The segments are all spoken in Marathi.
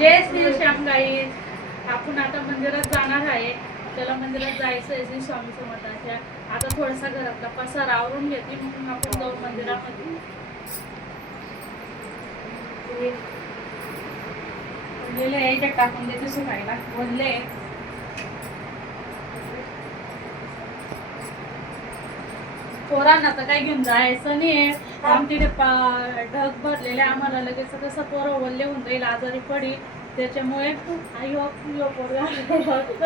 जय श्री श्याम गाईज. आपण आता मंदिरात जाणार आहे. त्याला मंदिरात जायचं आहे श्री स्वामी समर्थांच्या. आता थोडासा घरातला पसारा आवरून घेते मग आपण जाऊ मंदिरामध्ये. ओढलेले याच्यात टाकून देते सुकायला. ओढले पोरांना तर काही घेऊन जायचं नाही. आमच्याकडे ढग भरलेले आम्हाला लगेच कसं पोरं ओल्ले होऊन जाईल, आजारी पडी. त्याच्यामुळे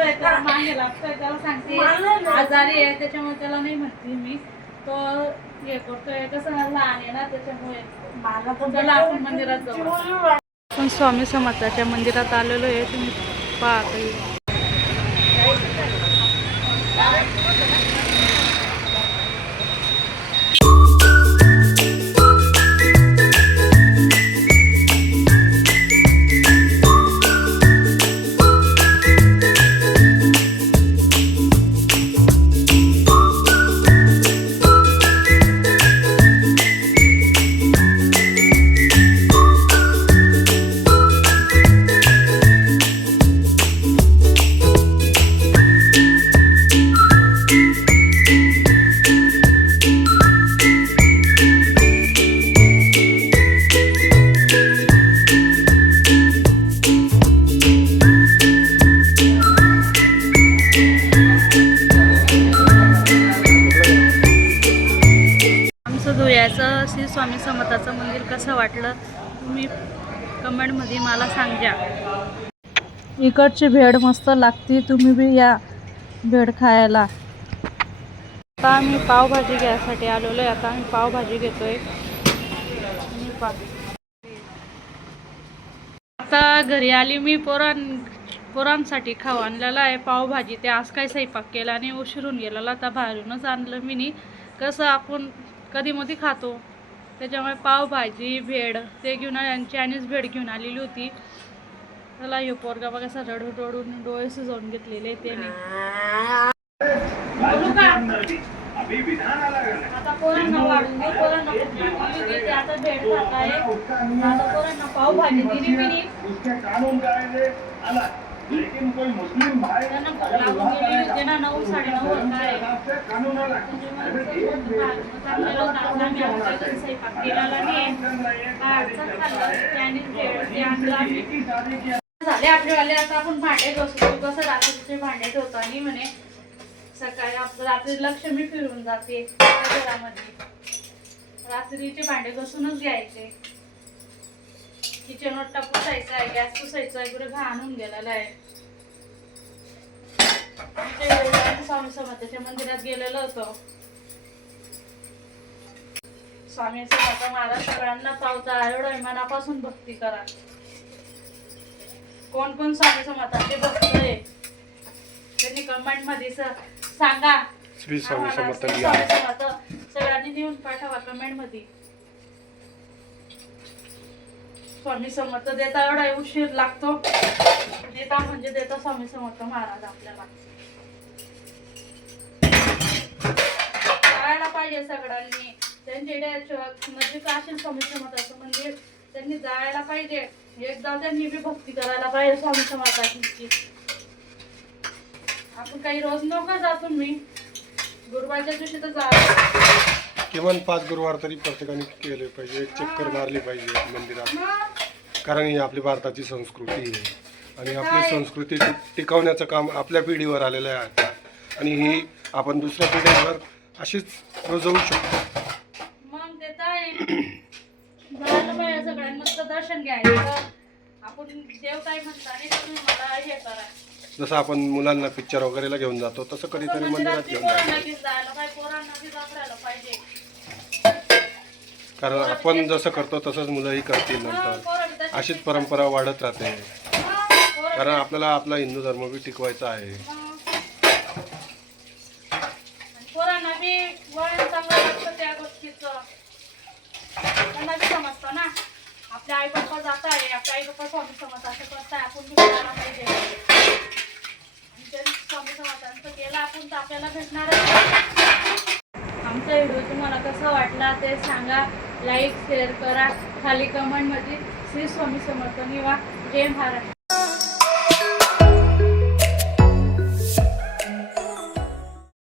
त्याला मागे लागतोय, त्याला सांगते आजारी आहे, त्याच्यामुळे त्याला नाही म्हणते मी. तो हे करतोय कसं लहान आहे ना, त्याच्यामुळे त्याला आपण मंदिरात जाऊ. आपण स्वामी समर्थाच्या मंदिरात आलेलो आहे. तुम्ही पाहता श्री स्वामी समर्थाचं मंदिर कसं वाटलं तुम्ही कमेंटमध्ये मला सांगा. इकडची भेळ मस्त लागते, तुम्ही बी या भेळ खायला. आता आम्ही पावभाजी घ्यायसाठी आलेलो आहे. आता आम्ही पावभाजी घेतोय. आता घरी आली मी. पोरांसाठी खाऊ आणलेला आहे पावभाजी. ते आज काय स्वयंपाक केला आणि उशिरून गेलेला. आता बाहेरूनच आणलं मी नी. कसं आपण कधी मध्ये खातो, त्याच्यामुळे पावभाजी भेळ ते घेऊन आली. चायनीज भेळ घेऊन आलेली होती. त्याला हे पोरगा बघा असं रडून डोळे सुजवून घेतलेले त्याने. आता पोरांना वाढून देऊ. पोरांना आता भेळ खात आहे. आता पोरांना पावभाजी दिली मी. लेकिन कोई मुस्लिम भाई जना 9 9:30 होता है झाले आपलेवाले. आता आपण भांडे घासू. कसं रात्रीचे भांडे ठेवतो आणि म्हणे सकाळी आपलं रात्री लक्ष्मी फिरून जाते घरामध्ये. रात्रीचे भांडे घासूनच घ्यायचे. किचन ओटा पुसायचा आहे, गॅस पुसायचा आहे, पुढे घाण होऊन गेलेला आहे. स्वामी समर्थाच्या मंदिरात गेलेलो होतो. स्वामी समर्थ महाराज सगळ्यांना पावता. एवढं मनापासून भक्ती करा. कोण कोण स्वामी समर्थांचे भक्त आहे त्यांनी कमेंट मध्ये सांगा. श्री स्वामी समर्थ सगळ्यांनी देऊन पाठवा कमेंट मध्ये. स्वामी समर्थ देता एवढा उशीर लागतो. देता म्हणजे देता स्वामी समर्थ महाराज आपल्याला. जायला पाहिजे सगळ्यांनी. त्यांच्या नजीक असेल स्वामी समर्थाचं मंदिर, त्यांनी जायला पाहिजे. एकदा त्यांनी बी भक्ती करायला पाहिजे स्वामी समर्थाची. आपण काही रोज नका जातो. मी गुरुवारच्या दिवशी तर जा. किमान 5 गुरुवार तरी प्रत्येकाने केले पाहिजे. एक चक्कर मारली पाहिजे मंदिरात. कारण ही आपली भारताची संस्कृती आहे आणि आपली संस्कृती टिकवण्याचं काम आपल्या पिढीवर आलेलं आहे आणि ही आपण दुसऱ्या पिढीवर अशीच रुजवू शकतो. मग ते जायला पाहिजे सगळ्यांना. दर्शन घ्यायचं. आपण देव काय म्हणता आणि तुम्ही मला हे करा. जसं आपण मुलांना पिक्चर वगैरेला घेऊन जातो तसं कधीतरी मंदिरात घेऊन जायला पाहिजे. कारण आपण जसं करतो तसंच मुलंही करतील नंतर. अशीच परंपरा वाढत राहते. कारण आपल्याला आपला हिंदू धर्म बी टिकवायचा आहे. पोरांना बी वळण चांगलं लागतं त्या गोष्टीचं. त्यांना बी समजतं ना आपल्या आई बाप्पा जात आहे. आपल्या आई बाप्पा स्वामी समर्थ असं करताय. आपण बी करायला पाहिजे. स्वामी समर्थांचं केलं आपण तर आपल्याला भेटणारच. आमचा व्हिडिओ तुम्हाला कसा वाटला ते सांगा. लाईक शेअर करा. खाली कमेंटमध्ये श्री स्वामी समर्थ लिहा. जय महाराष्ट्र.